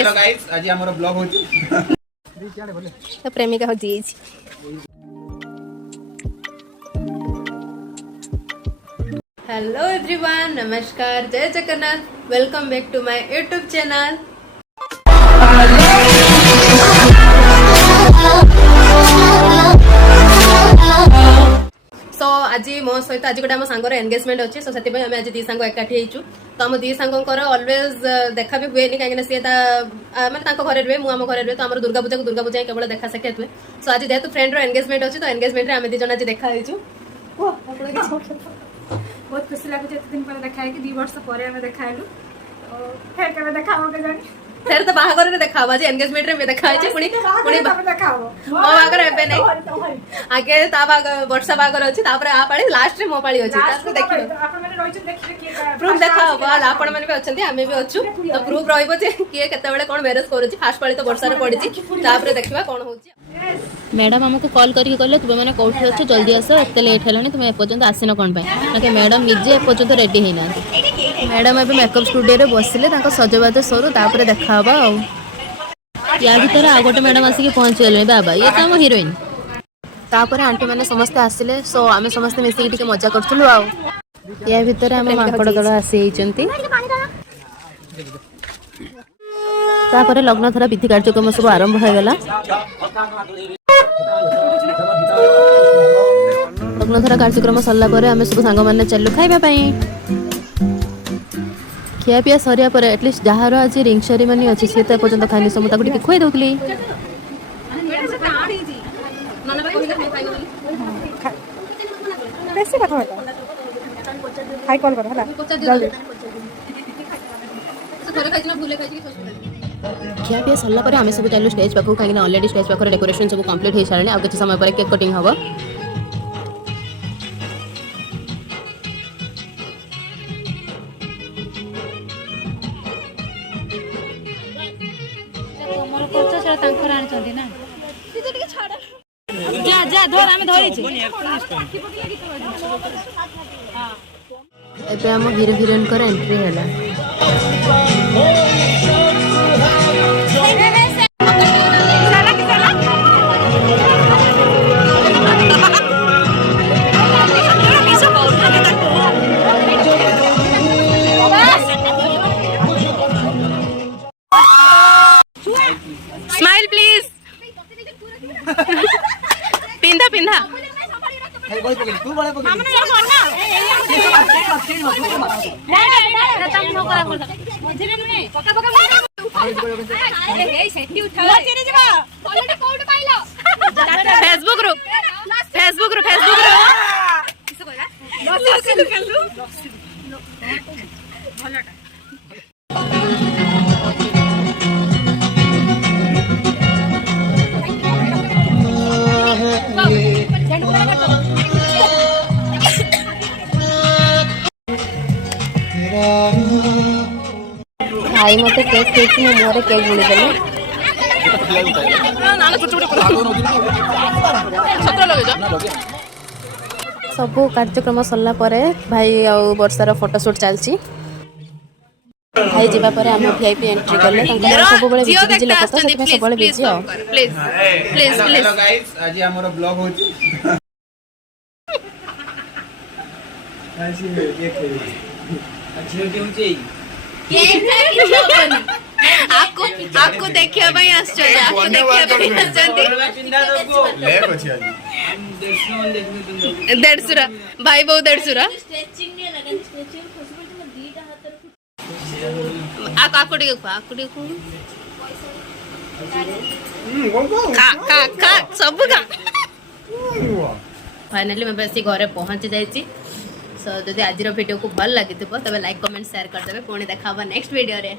Hello guys आज हमर blog होची तो प्रेमिका हो जी। हेलो एवरीवन, नमस्कार, जय Jagannath, welcome back to my YouTube channel. So आज मो सहित आज गोटे आम सांगर एंगेजमेंट अच्छे, सो से आम आज दी सांग एकाठी होचु। तो आम दी सांगर अलवेज देखा भी हुए कहीं सी मैंने घर रुहे मुझे घर रुहे, तो आम दुर्गा पूजा केवल देखा साक्षात हुए। सो आज जेहतु फ्रेंड एंगेजमेंट अच्छे, तो एंगेजमेंट आम दीज आज देखा बहुत खुशी लगुच एत दिन पर देखा है कि 2 वर्ष पर हमें देखा फिर कब देखा हो फिर तो बाहागर देखा आज एंगेजमेंट रे देखा पुणी पुणी मो बागर एबे नहीं आगे ता वर्षा बागर अच्छी आ पाली लास्ट रे मो पाली अच्छी देखिए प्रूफ देखा हम आपण मैंने भी अच्छा आम भी अच्छु, तो प्रूफ रहिबो जे किए केतेबेले कोन मैरेज करूची। फास्ट पाली तो वर्षा रे पड़ी तापर देखिबा कोन होची। मैडम आमको कॉल करके कहले तुम मैंने कौटी अच्छे जल्दी आस, एत लेट है तुम एपर्तंत आसन कौन ना मैडम निजे एपर्तंत रेडी होना। मैडम अभी मेकअप स्टूडियो बसिले सजबाज सरू तापर देखा या भर आ गोटे मैडम आसिक पहुंची गले बाबा ये तो आम हिरोइन। तापर आंटी मैंने समस्ते आसिले, सो आम समस्ते मिसिक मजा करूँ। या भितर आम माकड़ दल आसी तापर लग्न थरा विधि कार्यक्रम सब आरंभ हो गला। लग्न थरा कार्यक्रम सरला पर आम सब सांग मैंने चलू खाइबा पई। खिया पिया सरिया पर एटलिस्ट जहार आज रिंग सेरेमनी अच्छी सी तो पर्यटन खानी सब ताको खुई दउतली। खिया पिया सरला पर आम सब चलू स्टेज पाखु कहीं ऑलरेडी स्टेज पाखर डेकोरेशन सब कंप्लीट हो सारे। आउ किसी समय पर केक कटिंग हम। एबे हम हीरो हिरोइन कर एंट्री हैला। Smile please. पिंधा पिंधा फेसबुक ग्रुप भाई मत केक खेची मो मुहर केक बुणी देले। सब कार्यक्रम सरला परे भाई आ वर्षार फोटोशूट चलची। भाई जीवा परे हम वीआईपी एंट्री करले सब बळे बिजी लोक तो सेते सब बळे बिजी हो। Please please please hello guys आज हमर ब्लॉग होची ऐसी केक अच्छी क्यों चाहिए आपको देखिया भाई आश्चर्य आपको देखिया भाई आश्चर्य देड़सुरा भाई बहु देड़सुरा आकुड़ी खा सब खा। फाइनली मैं बस घरे पहुंची जाइए। सो जदि आज वीडियो को भल लगी तब लाइक कमेंट शेयर करदे। पुणी देखा नेक्स्ट वीडियो रे।